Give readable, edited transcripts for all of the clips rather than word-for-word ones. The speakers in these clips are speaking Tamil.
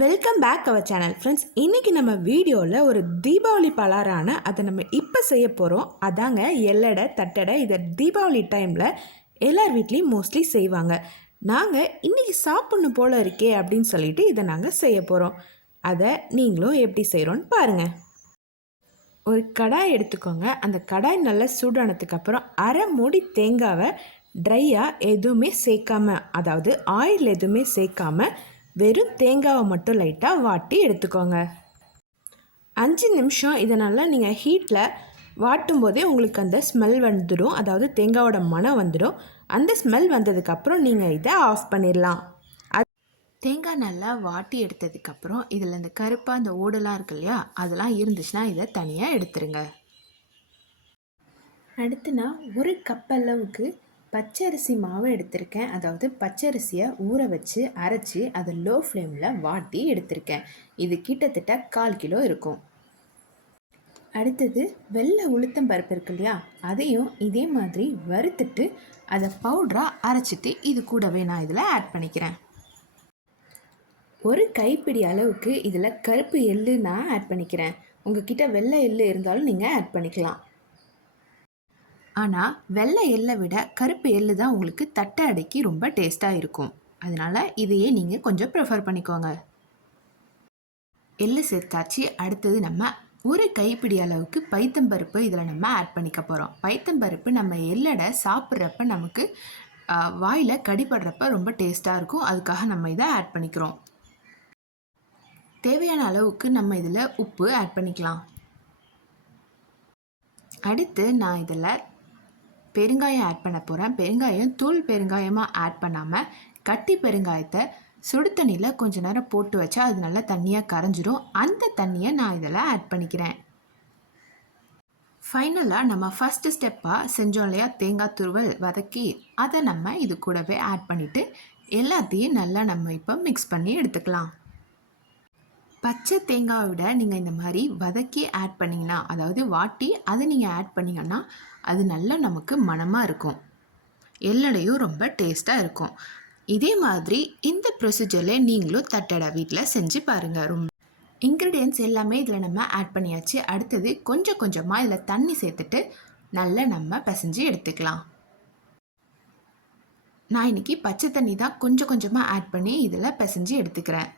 Welcome back our channel friends. இன்றைக்கி நம்ம வீடியோவில் ஒரு தீபாவளி பலகாரம் அதை நம்ம இப்போ செய்ய போகிறோம். அதாங்க எள்ளடை தட்டடை. இதை தீபாவளி டைமில் எல்லார் வீட்லேயும் மோஸ்ட்லி செய்வாங்க. நாங்கள் இன்றைக்கி சாப்பிட்ணும் போல் இருக்கே அப்படின்னு சொல்லிட்டு இதை நாங்கள் செய்ய போகிறோம். அதை நீங்களும் எப்படி செய்கிறோன்னு பாருங்கள். ஒரு கடாய் எடுத்துக்கோங்க. அந்த கடாய் நல்லா சூடானதுக்கப்புறம் அரை மூடி தேங்காவை ட்ரையாக எதுவுமே சேர்க்காமல், அதாவது ஆயில் எதுவுமே சேர்க்காமல் வெறும் தேங்காவை மட்டும் லைட்டாக வாட்டி எடுத்துக்கோங்க. 5 நிமிஷம் இதை நல்லா நீங்கள் ஹீட்டில் வாட்டும் போதே உங்களுக்கு அந்த ஸ்மெல் வந்துடும், அதாவது தேங்காவோட மனம் வந்துடும். அந்த ஸ்மெல் வந்ததுக்கப்புறம் நீங்கள் இதை ஆஃப் பண்ணிடலாம். தேங்காய் நல்லா வாட்டி எடுத்ததுக்கப்புறம் இதில் இந்த கருப்பாக அந்த ஓடெல்லாம் இருக்கு இல்லையா, அதெல்லாம் இருந்துச்சுன்னா இதை தனியாக எடுத்துருங்க. அடுத்து நான் ஒரு கப் அளவுக்கு பச்சரிசி மாவு எடுத்திருக்கேன். அதாவது பச்சரிசியை ஊற வச்சு அரைச்சி அதை லோ ஃப்ளேமில் வாட்டி எடுத்திருக்கேன். இது கிட்டத்தட்ட 1/4 கிலோ இருக்கும். அடுத்தது வெள்ளை உளுத்தம் பருப்பு இருக்கு இல்லையா, அதையும் இதே மாதிரி வறுத்துட்டு அதை பவுடராக அரைச்சிட்டு இது கூடவே நான் இதில் ஆட் பண்ணிக்கிறேன். ஒரு கைப்பிடி அளவுக்கு இதில் கருப்பு எள்ளு நான் ஆட் பண்ணிக்கிறேன். உங்ககிட்ட வெள்ளை எள்ளு இருந்தாலும் நீங்கள் ஆட் பண்ணிக்கலாம். ஆனால் வெள்ளை எள்ளை விட கருப்பு எள்ளு தான் உங்களுக்கு தட்டை அடைக்கி ரொம்ப டேஸ்ட்டாக இருக்கும். அதனால் இதையே நீங்கள் கொஞ்சம் ப்ரிஃபர் பண்ணிக்கோங்க. எள்ளு சேர்த்தாச்சு. அடுத்தது நம்ம ஒரு கைப்பிடி அளவுக்கு பைத்தம்பருப்பு இதில் நம்ம ஆட் பண்ணிக்க போகிறோம். பைத்தம்பருப்பு நம்ம எள்ளடை சாப்பிட்றப்ப நமக்கு வாயில் கடிப்படுறப்ப ரொம்ப டேஸ்ட்டாக இருக்கும். அதுக்காக நம்ம இதை ஆட் பண்ணிக்கிறோம். தேவையான அளவுக்கு நம்ம இதில் உப்பு ஆட் பண்ணிக்கலாம். அடுத்து நான் இதில் பெருங்காயம் ஆட் பண்ண போகிறேன். பெருங்காயம் தூள் பெருங்காயமாக ஆட் பண்ணாமல் கட்டி பெருங்காயத்தை சுடு தண்ணியில் கொஞ்சம் நேரம் போட்டு வச்சா அது நல்லா தண்ணியாக கரைஞ்சிடும். அந்த தண்ணியை நான் இதில் ஆட் பண்ணிக்கிறேன். ஃபைனலாக நம்ம ஃபஸ்ட்டு ஸ்டெப்பாக செஞ்சோம் இல்லையா, தேங்காய் துருவல் வதக்கி அதை நம்ம இது கூடவே ஆட் பண்ணிவிட்டு எல்லாத்தையும் நல்லா நம்ம இப்போ மிக்ஸ் பண்ணி எடுத்துக்கலாம். பச்சை தேங்காவை விட நீங்கள் இந்த மாதிரி வதக்கி ஆட் பண்ணிங்கன்னா, அதாவது வாட்டி அதை நீங்கள் ஆட் பண்ணிங்கன்னா அது நல்லா நமக்கு மணமாக இருக்கும். எள்ளடையும் ரொம்ப டேஸ்ட்டாக இருக்கும். இதே மாதிரி இந்த ப்ரொசீஜரில் நீங்களும் தட்டடை வீட்டில் செஞ்சு பாருங்கள். ரொம்ப இன்க்ரீடியன்ட்ஸ் எல்லாமே இதில் நம்ம ஆட் பண்ணியாச்சு. அடுத்தது கொஞ்சம் கொஞ்சமாக இதில் தண்ணி சேர்த்துட்டு நல்லா நம்ம பிசைஞ்சு எடுத்துக்கலாம். நான் இன்றைக்கி பச்சை தண்ணி தான் கொஞ்சம் கொஞ்சமாக ஆட் பண்ணி இதில் பிசைஞ்சு எடுத்துக்கிறேன்.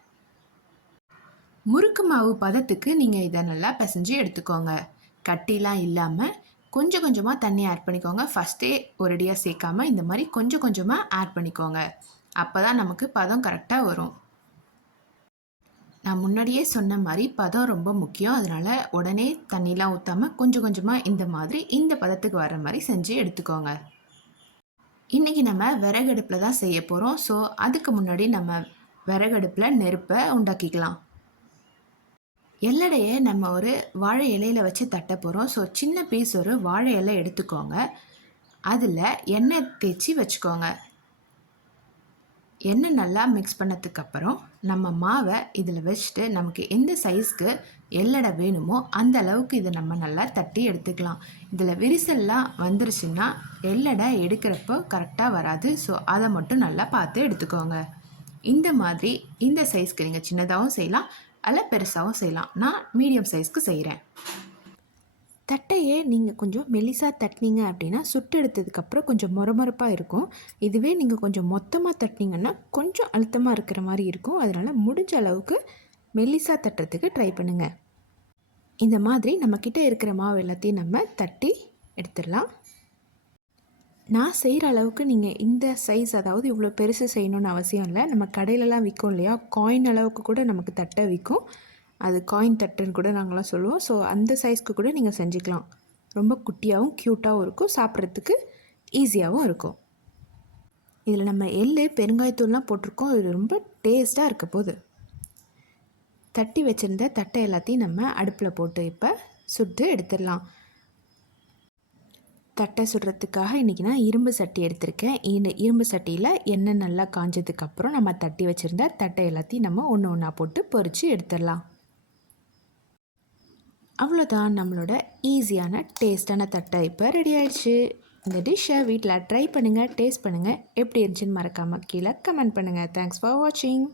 முறுக்கு மாவு பதத்துக்கு நீங்கள் இதை நல்லா பிசைஞ்சு எடுத்துக்கோங்க. கட்டிலாம் இல்லாமல் கொஞ்சம் கொஞ்சமாக தண்ணி ஆட் பண்ணிக்கோங்க. ஃபஸ்ட்டே ஒரேடியாக சேர்க்காமல் இந்த மாதிரி கொஞ்சம் கொஞ்சமாக ஆட் பண்ணிக்கோங்க. அப்போ தான் நமக்கு பதம் கரெக்டாக வரும். நான் முன்னாடியே சொன்ன மாதிரி பதம் ரொம்ப முக்கியம். அதனால் உடனே தண்ணிலாம் ஊற்றாமல் கொஞ்சம் கொஞ்சமாக இந்த மாதிரி இந்த பதத்துக்கு வர மாதிரி செஞ்சு எடுத்துக்கோங்க. இன்றைக்கி நம்ம விறகடுப்பில் தான் செய்ய போகிறோம். ஸோ அதுக்கு முன்னாடி நம்ம விறகடுப்பில் நெருப்பை உண்டாக்கிக்கலாம். எள்ளடையை நம்ம ஒரு வாழை இலையில் வச்சு தட்ட போகிறோம். ஸோ சின்ன பீஸ் ஒரு வாழை இலை எடுத்துக்கோங்க. அதில் எண்ணெய் தேய்ச்சி வச்சுக்கோங்க. எண்ணெய் நல்லா மிக்ஸ் பண்ணதுக்கப்புறம் நம்ம மாவை இதில் வச்சுட்டு நமக்கு எந்த சைஸ்க்கு எள்ளடை வேணுமோ அந்த அளவுக்கு இதை நம்ம நல்லா தட்டி எடுத்துக்கலாம். இதில் விரிசல்லாம் வந்துருச்சுன்னா எள்ளடை எடுக்கிறப்போ கரெக்டாக வராது. ஸோ அதை மட்டும் நல்லா பார்த்து எடுத்துக்கோங்க. இந்த மாதிரி இந்த சைஸ்க்கு நீங்கள் சின்னதாகவும் செய்யலாம், அல்ல பெருசாகவும் செய்யலாம். நான் மீடியம் சைஸ்க்கு செய்கிறேன். தட்டையே நீங்கள் கொஞ்சம் மெலிசாக தட்டினீங்க அப்படின்னா சுட்டு எடுத்ததுக்கப்புறம் கொஞ்சம் மொரமொரப்பாக இருக்கும். இதுவே நீங்கள் கொஞ்சம் மொத்தமாக தட்டினீங்கன்னா கொஞ்சம் அழுத்தமாக இருக்கிற மாதிரி இருக்கும். அதனால் முடிஞ்ச அளவுக்கு மெலிசாக தட்டுறதுக்கு ட்ரை பண்ணுங்கள். இந்த மாதிரி நம்மக்கிட்ட இருக்கிற மாவு எல்லாத்தையும் நம்ம தட்டி எடுத்துடலாம். நான் செய்கிற அளவுக்கு நீங்கள் இந்த சைஸ், அதாவது இவ்வளோ பெருசு செய்யணுன்னு அவசியம் இல்லை. நம்ம கடையிலலாம் விற்கும் இல்லையா, காயின் அளவுக்கு கூட நமக்கு தட்டை விற்கும். அது காயின் தட்டுன்னு கூட நாங்களாம் சொல்லுவோம். ஸோ அந்த சைஸ்க்கு கூட நீங்கள் செஞ்சுக்கலாம். ரொம்ப குட்டியாகவும் க்யூட்டாகவும் இருக்கும், சாப்பிட்றதுக்கு ஈஸியாகவும் இருக்கும். இதில் நம்ம எள்ளு பெருங்காயத்தூள்லாம் போட்டிருக்கோம். இது ரொம்ப டேஸ்ட்டாக இருக்க போகுது. தட்டி வச்சுருந்த தட்டை எல்லாத்தையும் நம்ம அடுப்பில் போட்டு இப்போ சுட்டு எடுத்துடலாம். தட்டை சுடுறதுக்காக இன்றைக்கி நான் இரும்பு சட்டி எடுத்திருக்கேன். இந்த இரும்பு சட்டியில் எண்ணெய் நல்லா காஞ்சதுக்கப்புறம் நம்ம தட்டி வச்சுருந்த தட்டை எல்லாத்தையும் நம்ம ஒன்று ஒன்றா போட்டு பொரித்து எடுத்துடலாம். அவ்வளோதான், நம்மளோட ஈஸியான டேஸ்டான தட்டை இப்போ ரெடி ஆயிடுச்சு. இந்த டிஷ்ஷை வீட்டில் ட்ரை பண்ணுங்கள், டேஸ்ட் பண்ணுங்கள். எப்படி இருந்துச்சுன்னு மறக்காமல் கீழே கமெண்ட் பண்ணுங்கள். தேங்க்ஸ் ஃபார் வாட்சிங்.